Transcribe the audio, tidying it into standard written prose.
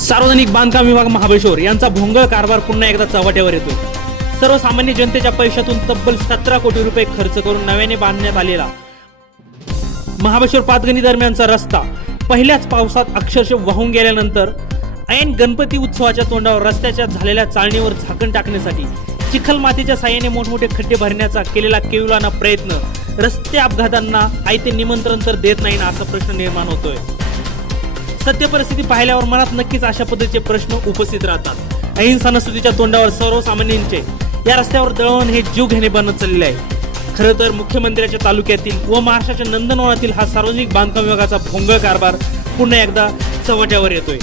सार्वजनिक बांधकाम विभाग महाबळेश्वर यांचा भोंगळ कारभार पुन्हा एकदा चव्हाट्यावर येतोय। सर्वसामान्य जनतेच्या पैशातून तब्बल 17 कोटी रुपये खर्च करून नव्याने बांधण्यात आलेला महाबळेश्वर पाचगणी दरम्यानचा रस्ता पहिल्याच पावसात अक्षरशः वाहून गेल्यानंतर ऐन गणपती उत्सवाच्या तोंडावर रस्त्याच्या झालेल्या चाळणीवर झाकण टाकण्यासाठी चिखल मातीच्या साह्याने मोठमोठे खड्डे भरण्याचा केलेला केविलाना प्रयत्न रस्ते अपघातांना आयते निमंत्रण तर देत नाही ना असा प्रश्न निर्माण होतोय। सत्य परिस्थिती पाहिल्यावर मनात नक्कीच अशा पद्धतीचे प्रश्न उपस्थित राहतात। ऐन सणासुदीच्या तोंडावर सर्वसामान्यांचे या रस्त्यावर दळण हे जीव घेणे बनत चाललेले आहे। खरं तर मुख्यमंत्र्यांच्या तालुक्यातील व महाराष्ट्राच्या नंदनवनातील हा सार्वजनिक बांधकाम विभागाचा भोंगळ कारभार पुन्हा एकदा चव्हाट्यावर येतोय।